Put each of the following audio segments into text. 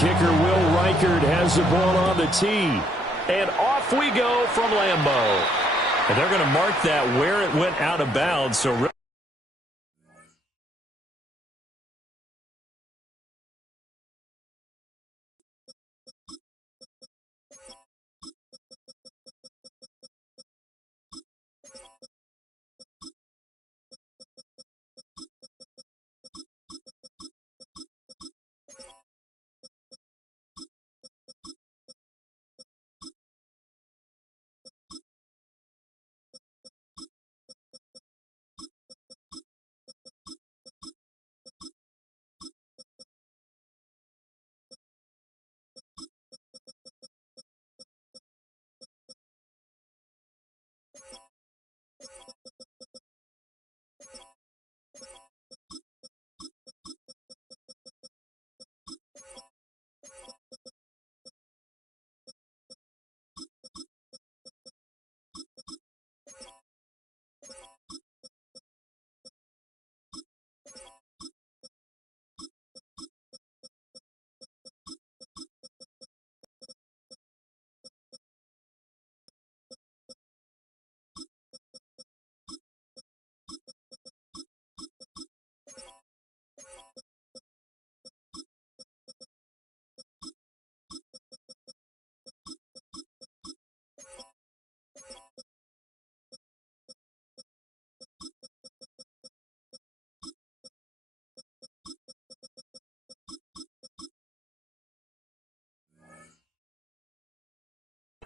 kicker Will Reichard has the ball on the tee. And off we go from Lambeau. And they're going to mark that where it went out of bounds. So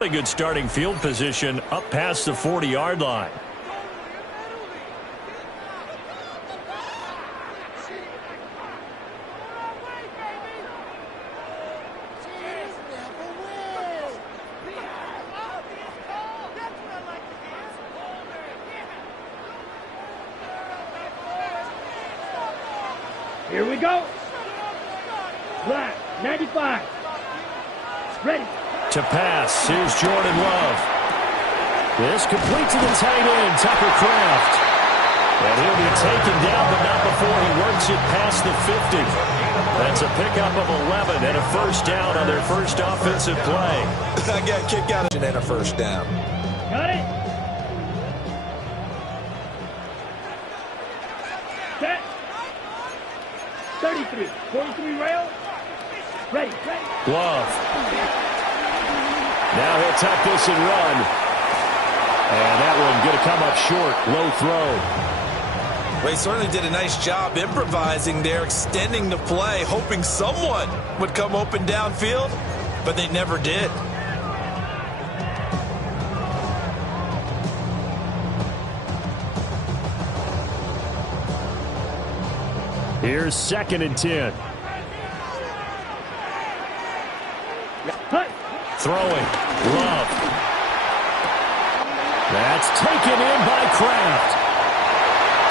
a good starting field position up past the 40-yard line. Here we go. Black, 95. Ready. To pass, here's Jordan Love. This complete to the tight end, Tucker Kraft. And he'll be taken down, but not before he works it past the 50. That's a pickup of 11 and a first down on their first offensive play. I got kicked out and a first down. Got it. Set. 33. 43 rail. Ready. Love. Now he'll tuck this and run. And that one going to come up short. Low throw. Well, he certainly did a nice job improvising there, extending the play, hoping someone would come open downfield, but they never did. Here's 2nd and 10. Throwing. Love. That's taken in by Kraft.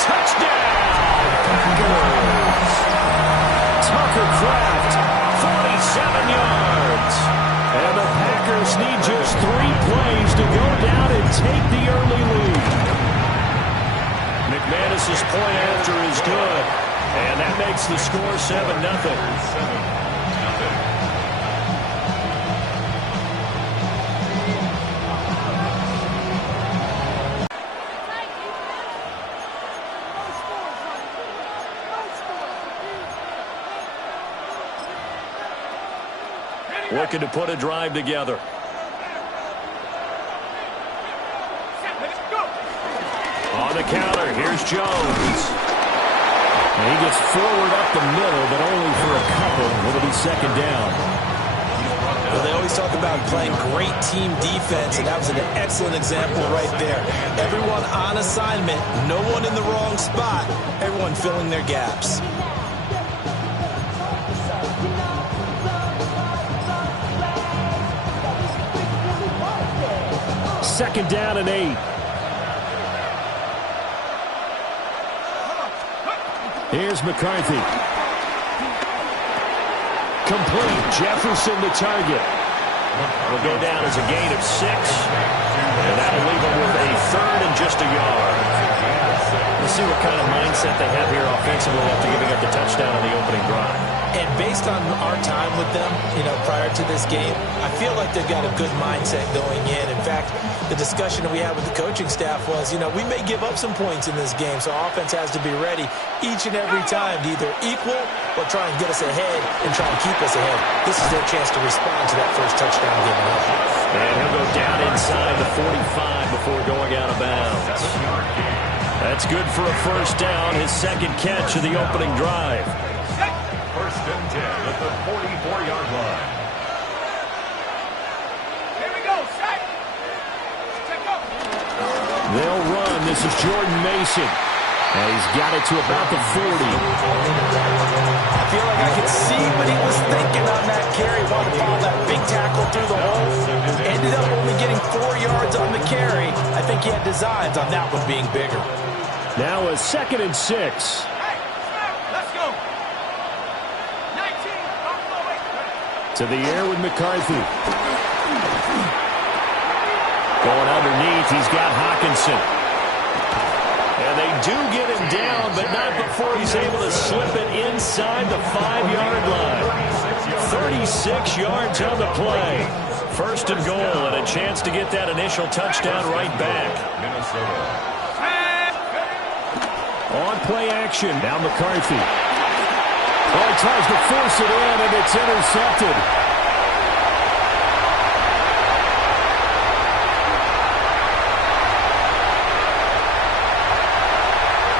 Touchdown! Packers! Tucker Kraft, 47 yards. And the Packers need just 3 plays to go down and take the early lead. McManus's point after is good. And that makes the score 7-0. Looking to put a drive together. On the counter, here's Jones. And he gets forward up the middle, but only for a couple. It'll be 2nd down. Well, they always talk about playing great team defense, and that was an excellent example right there. Everyone on assignment, no one in the wrong spot, everyone filling their gaps. Second down and 8. Here's McCarthy. Complete. Jefferson the target. Will go down as a gain of 6. And that'll leave him with a 3rd and just a yard. We'll see what kind of mindset they have here offensively after giving up the touchdown on the opening drive. And based on our time with them, prior to this game, I feel like they've got a good mindset going in. In fact, the discussion that we had with the coaching staff was, we may give up some points in this game, so offense has to be ready each and every time to either equal or try and get us ahead and try and keep us ahead. This is their chance to respond to that first touchdown given up. And he'll go down inside the 45 before going out of bounds. That's good for a first down, his second catch of the opening drive. First and 10 at the 44-yard line. Here we go, set. Check up. They'll run. This is Jordan Mason. And he's got it to about the 40. I feel like I could see what he was thinking on that carry. Wanted to follow that big tackle through the hole. Ended up only getting 4 yards on the carry. I think he had designs on that one being bigger. Now a 2nd and 6. Hey, let's go. 19. To the air with McCarthy. Going underneath, he's got Hawkinson. And they do get him down, but not before he's able to slip it inside the 5-yard line. 36 yards on the play. First and goal, and a chance to get that initial touchdown right back. Minnesota. On play action, now McCarthy. Oh, he tries to force it in, and it's intercepted.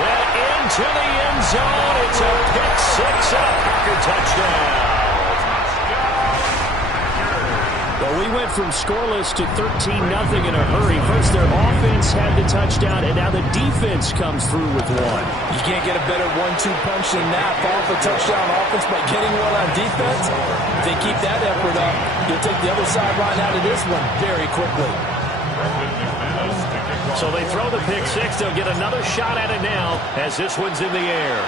And into the end zone, it's a pick six and a Packer touchdown. Well, we went from scoreless to 13-0 in a hurry. First, their offense had the touchdown, and now the defense comes through with one. You can't get a better 1-2 punch than that. Follow up a touchdown offense by getting one on defense. If they keep that effort up, you'll take the other sideline out of this one very quickly. So they throw the pick six. They'll get another shot at it now as this one's in the air.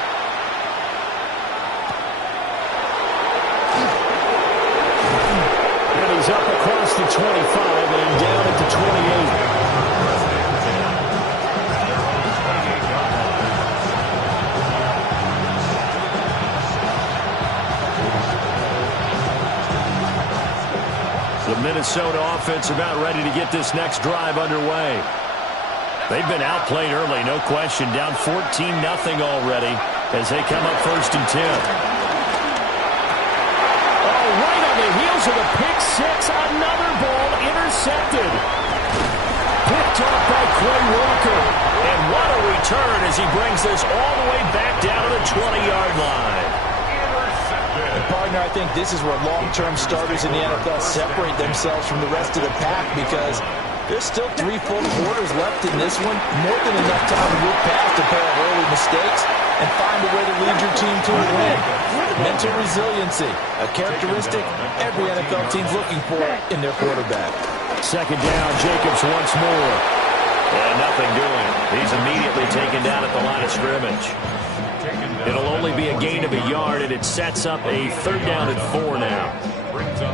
He's up across the 25 and down at the 28. The Minnesota offense about ready to get this next drive underway. They've been outplayed early, no question. Down 14-0 already as they come up 1st and 10. Heels of the pick six, another ball intercepted. Picked off by Quay Walker. And what a return as he brings this all the way back down to the 20-yard line. And partner, I think this is where long-term starters in the NFL separate themselves from the rest of the pack because there's still 3 full quarters left in this one. More than enough time to move past a pair of early mistakes and find a way to lead your team to a win. Mental resiliency, a characteristic every NFL team's looking for in their quarterback. 2nd down, Jacobs once more. And nothing doing. He's immediately taken down at the line of scrimmage. It'll only be a gain of a yard, and it sets up a 3rd down and 4 now.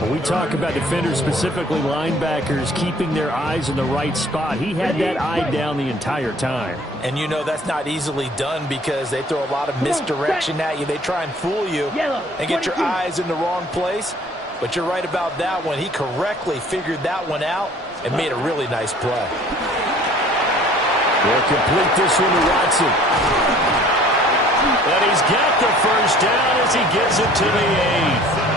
When we talk about defenders, specifically linebackers, keeping their eyes in the right spot, he had that eye down the entire time. And that's not easily done because they throw a lot of misdirection at you. They try and fool you and get your eyes in the wrong place. But you're right about that one. He correctly figured that one out and made a really nice play. They'll complete this one to Watson. And he's got the first down as he gets it to the 8th.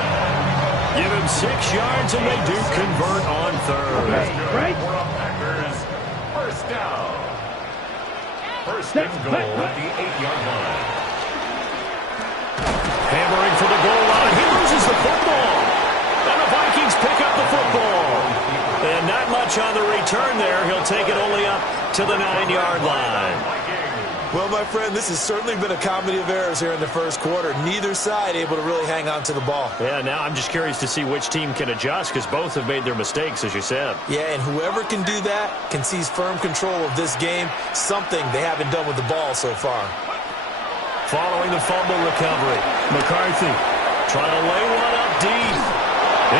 Give him 6 yards, and they do convert on 3rd. Right. First down. First and goal at the 8-yard line. Hammering for the goal line. He loses the football. And the Vikings pick up the football. And not much on the return there. He'll take it only up to the 9-yard line. Well, my friend, this has certainly been a comedy of errors here in the first quarter. Neither side able to really hang on to the ball. Yeah, now I'm just curious to see which team can adjust because both have made their mistakes, as you said. Yeah, and whoever can do that can seize firm control of this game, something they haven't done with the ball so far. Following the fumble recovery, McCarthy trying to lay one up deep.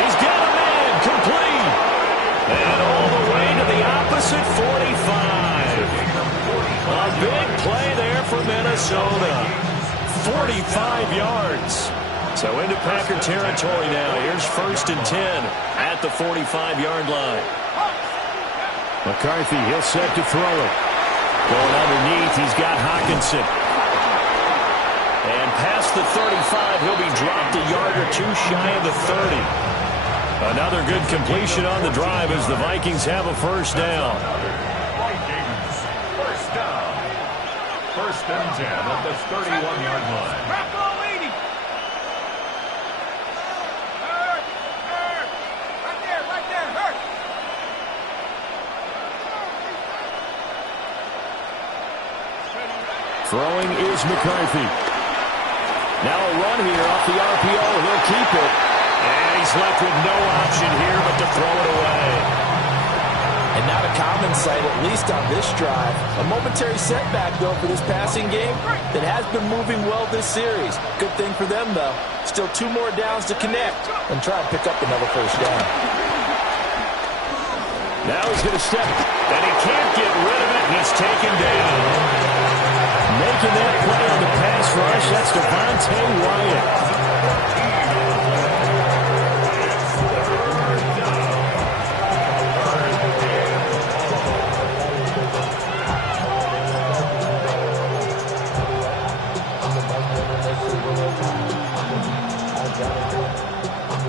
He's got a man complete. And all the way to the opposite 45. A big play there for Minnesota. 45 yards. So into Packer territory now. Here's 1st and 10 at the 45-yard line. McCarthy, he'll set to throw it. Going underneath, he's got Hockenson. And past the 35, he'll be dropped a yard or two shy of the 30. Another good completion on the drive as the Vikings have a first down. Vikings, first down. 1st and 10 at the 31-yard line. Throwing is McCarthy. Now a run here off the RPO. He'll keep it. And he's left with no option here but to throw it away. And not a common sight, at least on this drive. A momentary setback, though, for this passing game that has been moving well this series. Good thing for them, though. Still 2 more downs to connect and try and pick up another first down. Now he's going to step, and he can't get rid of it. He's taken down. Making that play on the pass rush, that's Devontae Wyatt.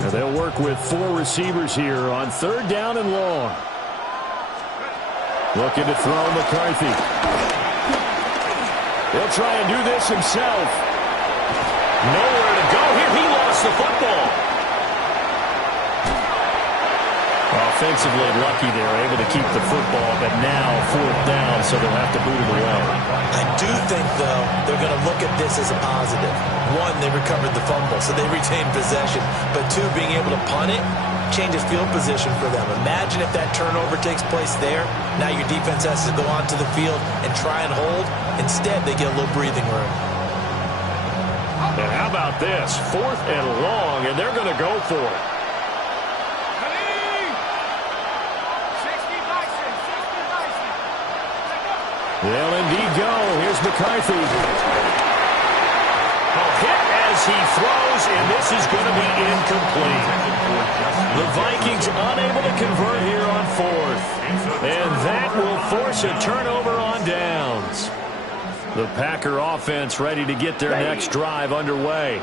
Now they'll work with 4 receivers here on 3rd down and long. Looking to throw McCarthy. He'll try and do this himself. Nowhere to go here. He lost the football. Offensively lucky they're able to keep the football, but now 4th down, so they'll have to boot it away. I do think, though, they're going to look at this as a positive. 1, they recovered the fumble, so they retained possession. But 2, being able to punt it changes field position for them. Imagine if that turnover takes place there. Now your defense has to go onto the field and try and hold. Instead, they get a little breathing room. And how about this? 4th and long, and they're going to go for it. They'll indeed go. Here's McCarthy. Hit as he throws, and this is going to be incomplete. The Vikings unable to convert here on 4th. And that will force a turnover on downs. The Packer offense ready to get their next drive underway.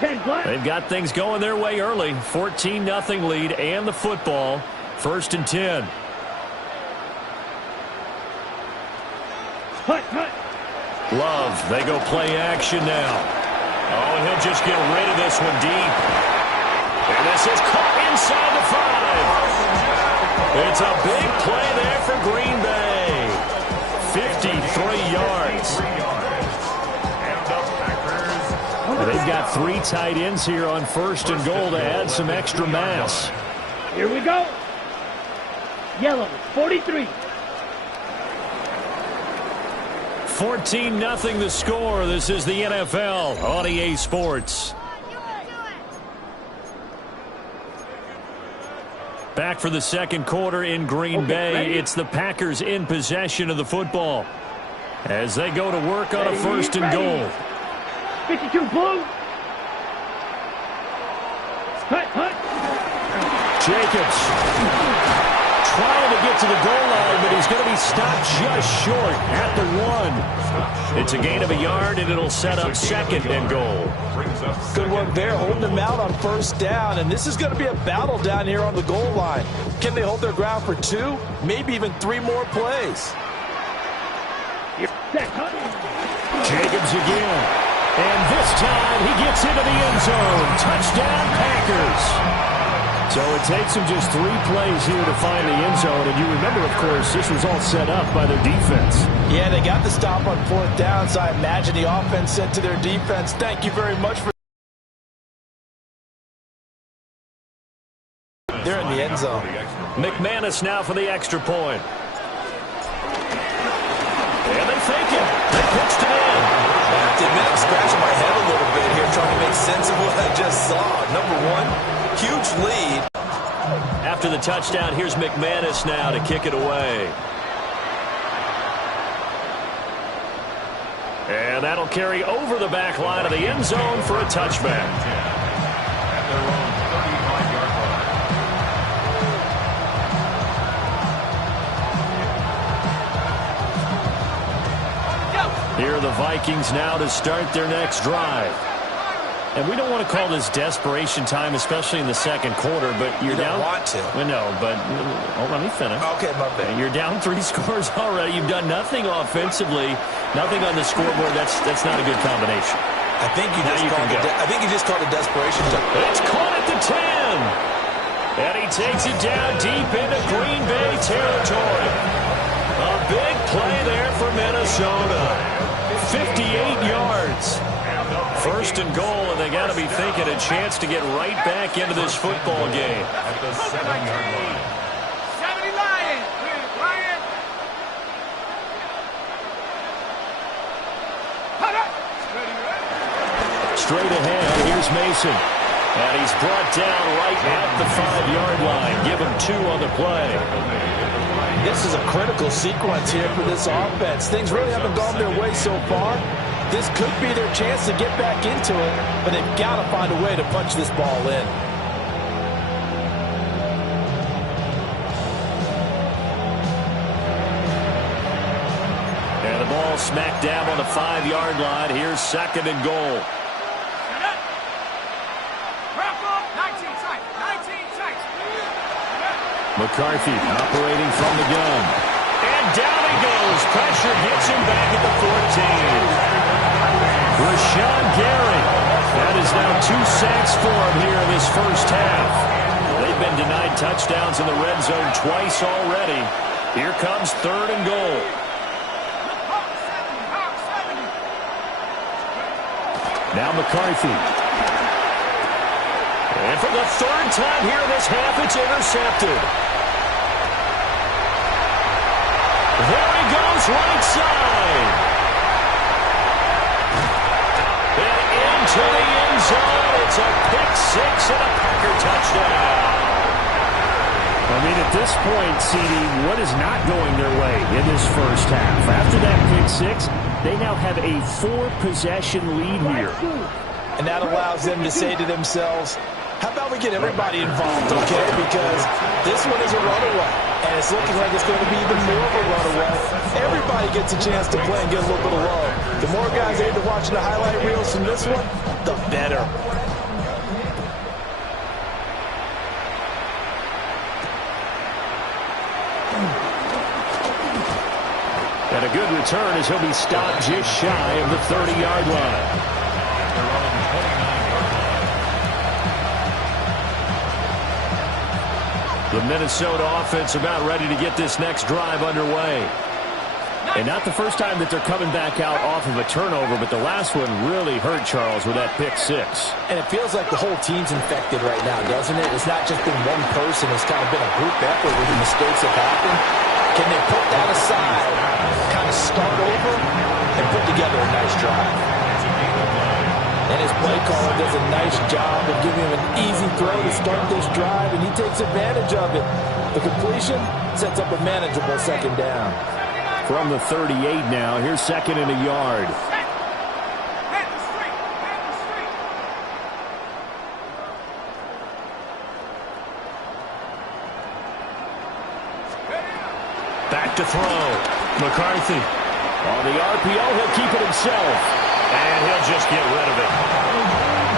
They've got things going their way early. 14-0 lead and the football. 1st and 10. Love, they go play action now. Oh, and he'll just get rid of this one deep. And this is caught inside the 5. It's a big play there for Green Bay. 53 yards. They've got 3 tight ends here on 1st and goal to add some extra mass. Here we go. Yellow, 43. 14-0 the score. This is the NFL on EA Sports. Back for the 2nd quarter in Green Bay. Ready? It's the Packers in possession of the football as they go to work on a 1st and goal. 52 blue. Jacobs trying to get to the goal line, but he's going to be stopped just short at the 1. It's a gain of a yard, and it'll set up 2nd and goal. Good work there, holding them out on 1st down, and this is going to be a battle down here on the goal line. Can they hold their ground for 2, maybe even 3 more plays? Jacobs again, and this time he gets into the end zone. Touchdown, Packers. So it takes them just 3 plays here to find the end zone. And you remember, of course, this was all set up by their defense. Yeah, they got the stop on 4th down, so I imagine the offense said to their defense, thank you very much for... They're in the end zone. McManus now for the extra point. And they fake it. They pitched it in. I have to admit, I'm scratching my head a little bit here trying to make sense of what I just saw. Number 1, huge lead. After the touchdown, here's McManus now to kick it away. And that'll carry over the back line of the end zone for a touchback. their own 35-yard line. Here are the Vikings now to start their next drive. And we don't want to call this desperation time, especially in the second quarter, but you're down. You don't want to. Well, no, but let me finish. Okay, my bad. You're down 3 scores already. You've done nothing offensively, nothing on the scoreboard. That's not a good combination. I think you just called it desperation time. It's caught at the 10. And he takes it down deep into Green Bay territory. A big play there for Minnesota. 58 yards. First and goal, and they got to be thinking a chance to get right back into this football game. At the 7-yard line. 70 Lions. Lions. Straight ahead, here's Mason. And he's brought down right at the 5-yard line. Give him 2 on the play. This is a critical sequence here for this offense. Things really haven't gone their way so far. This could be their chance to get back into it, but they've got to find a way to punch this ball in. And the ball smacked down on the 5-yard line. Here's second and goal. 19 tight. 19 tight. McCarthy operating from the gun. And down he goes. Pressure gets him back at the 14. Rashawn Gary. That is now 2 sacks for him here in this first half. They've been denied touchdowns in the red zone twice already. Here comes third and goal. Now McCarthy. And for the third time here in this half, it's intercepted. There he goes, right side. And into the end zone. It's a pick-6 and a Packer touchdown. I mean, at this point, CD, what is not going their way in this first half? After that pick-6, they now have a 4-possession lead here. And that allows them to say to themselves, how about we get everybody involved, okay? Because this one is a runaway, and it's looking like it's going to be even more of a runaway. Everybody gets a chance to play and get a little bit of love. The more guys are into watching the highlight reels from this one, the better. And a good return as he'll be stopped just shy of the 30-yard line. The Minnesota offense about ready to get this next drive underway. And not the first time that they're coming back out off of a turnover, but the last one really hurt Charles with that pick-6. And it feels like the whole team's infected right now, doesn't it? It's not just been one person. It's kind of been a group effort where the mistakes have happened. Can they put that aside, kind of start over, and put together a nice drive? And his play caller does a nice job of giving him an easy throw to start this drive, and he takes advantage of it. The completion sets up a manageable second down. From the 38 now, here's second and a yard. Back to throw. McCarthy. On the RPO, he'll keep it himself. And he'll just get rid of it.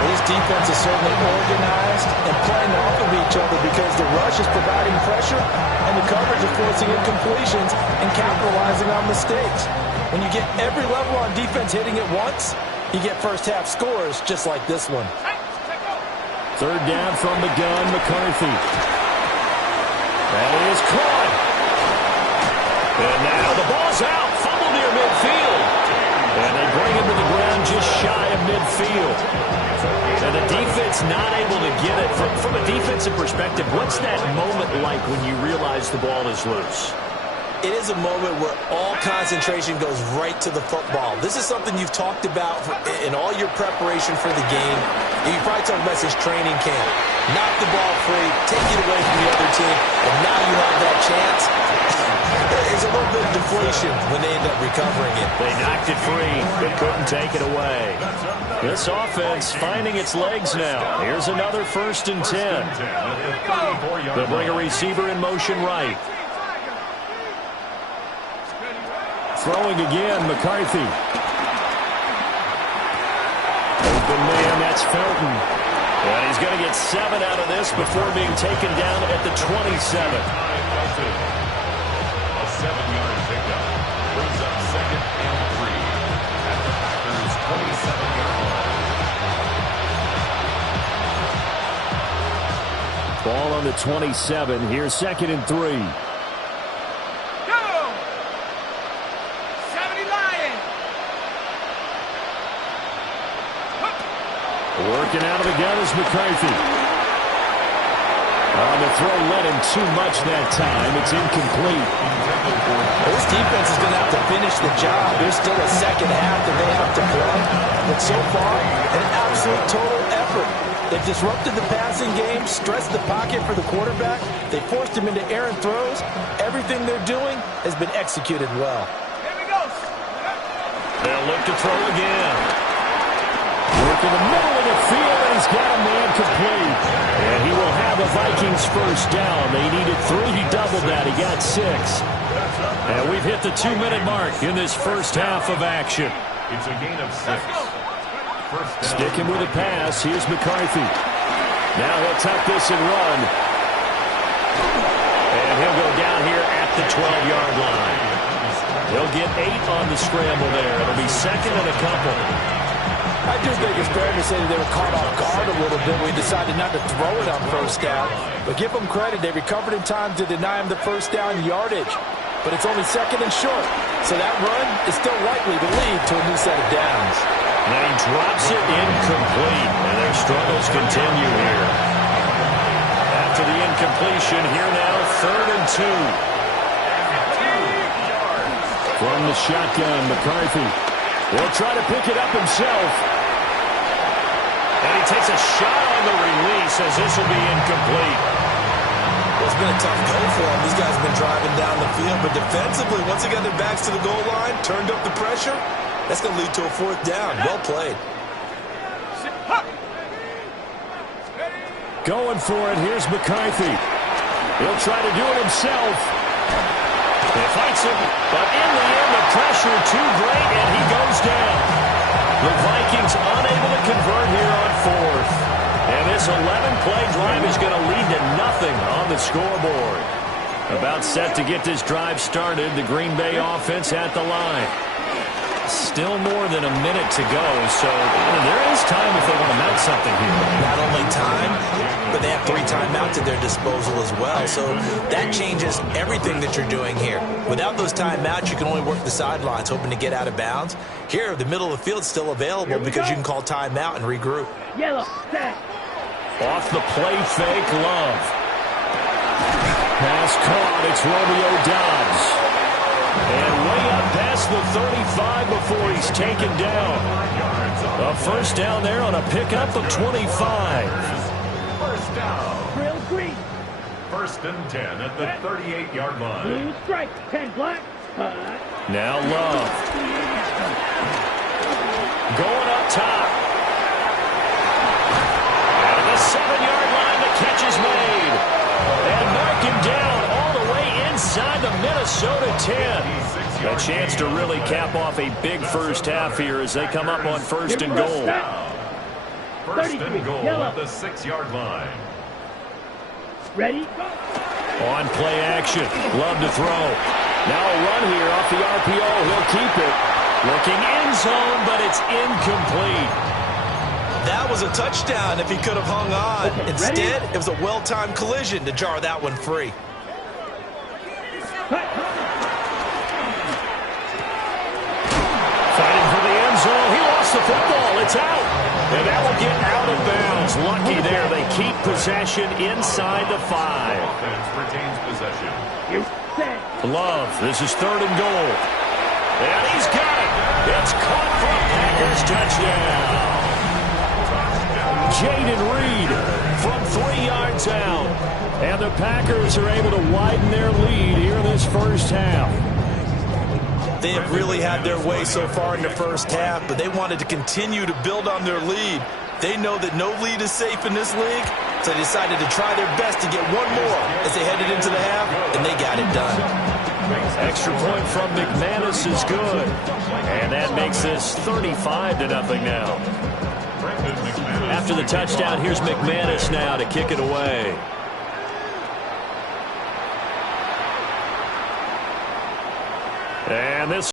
This defense is certainly organized and playing off of each other because the rush is providing pressure and the coverage is forcing incompletions and capitalizing on mistakes. When you get every level on defense hitting it once, you get first half scores just like this one. Third down from the gun, McCarthy. That is caught. And now the ball's out. Fumble near midfield. And they bring him to the ground just shy of midfield. And the defense not able to get it. From a defensive perspective, what's that moment like when you realize the ball is loose? it is a moment where all concentration goes right to the football. This is something you've talked about in all your preparation for the game. You probably talked about this training camp. Knock the ball free, take it away from the other team, and now you have that chance. There's a little bit of deflation when they end up recovering it. They knocked it free, but couldn't take it away. This offense finding its legs now. Here's another 1st and 10. They'll bring a receiver in motion right. Throwing again, McCarthy. Open man, that's Felton. And he's going to get 7 out of this before being taken down at the 27. A 7-yard pickup brings up 2nd and 3 at the Packers' 27-yard line. Ball on the 27. Here's 2nd and 3. Working out of the gun is McCarthy. On the throw, led him too much that time. It's incomplete. This defense is going to have to finish the job. There's still a second half that they have to play. But so far, an absolute total effort. They've disrupted the passing game, stressed the pocket for the quarterback. They forced him into errant throws. Everything they're doing has been executed well. Here we go. They'll look to throw again. Work in the middle of the field, and he's got a man complete. And he will have a Vikings 1st down. They needed 3. He doubled that. He got 6. And we've hit the 2-minute mark in this first half of action. It's a gain of 6. Sticking with a pass. Here's McCarthy. Now he'll tuck this and run. And he'll go down here at the 12-yard line. He'll get 8 on the scramble there. It'll be 2nd and a couple. I do think it's fair to say that they were caught off guard a little bit when we decided not to throw it on 1st down. But give them credit. They recovered in time to deny him the 1st down yardage. But it's only 2nd and short. So that run is still likely to lead to a new set of downs. And he drops it incomplete. And their struggles continue here. After the incompletion, here now, 3rd and 2. From the shotgun, McCarthy will try to pick it up himself. And he takes a shot on the release as this will be incomplete. Well, it's been a tough go for them. These guys have been driving down the field. But defensively, once they got their backs to the goal line, turned up the pressure, that's going to lead to a 4th down. Well played. Going for it. Here's McCarthy. He'll try to do it himself. He fights him, but in the end, the pressure too great, and he goes down. The Vikings unable to convert here on 4th. And this 11-play drive is going to lead to nothing on the scoreboard. About set to get this drive started, the Green Bay offense at the line. Still more than a minute to go, so there is time if they want to mount something here. Not only time, but they have 3 timeouts at their disposal as well. So that changes everything that you're doing here. Without those timeouts, you can only work the sidelines, hoping to get out of bounds. Here, the middle of the field's still available because you can call timeout and regroup. Yellow, set. Off the play fake, Love. Pass caught, it's Romeo Doubs. And way up past the 35 before he's taken down. A 1st down there on a pickup of 25. 1st down. Real green. 1st and 10 at the 38-yard line. Blue strike. 10 black. Now Love. Going up top. Out of the 7-yard line, the catch is made. And mark him down all the way inside the Minnesota 10. A chance to really cap off a big first half here as they come up on 1st and goal. 1st and goal at the 6-yard line. Ready? On play action. Love to throw. Now a run here off the RPO. He'll keep it. Looking end zone, but it's incomplete. That was a touchdown if he could have hung on. Instead, it was a well-timed collision to jar that one free. Fighting for the end zone. He lost the football. It's out. And that will get out of bounds. Lucky there. They keep possession inside the 5. Offense retains possession. Love, this is 3rd and goal. And he's got it. It's caught for a Packers touchdown. Jaden Reed from 3 yards out. And the Packers are able to widen their lead here in this first half. They have really had their way so far in the first half, but they wanted to continue to build on their lead. They know that no lead is safe in this league, so they decided to try their best to get one more as they headed into the half, and they got it done. Extra point from McManus is good. And that makes this 35-0 now. After the touchdown, here's McManus now to kick it away. And this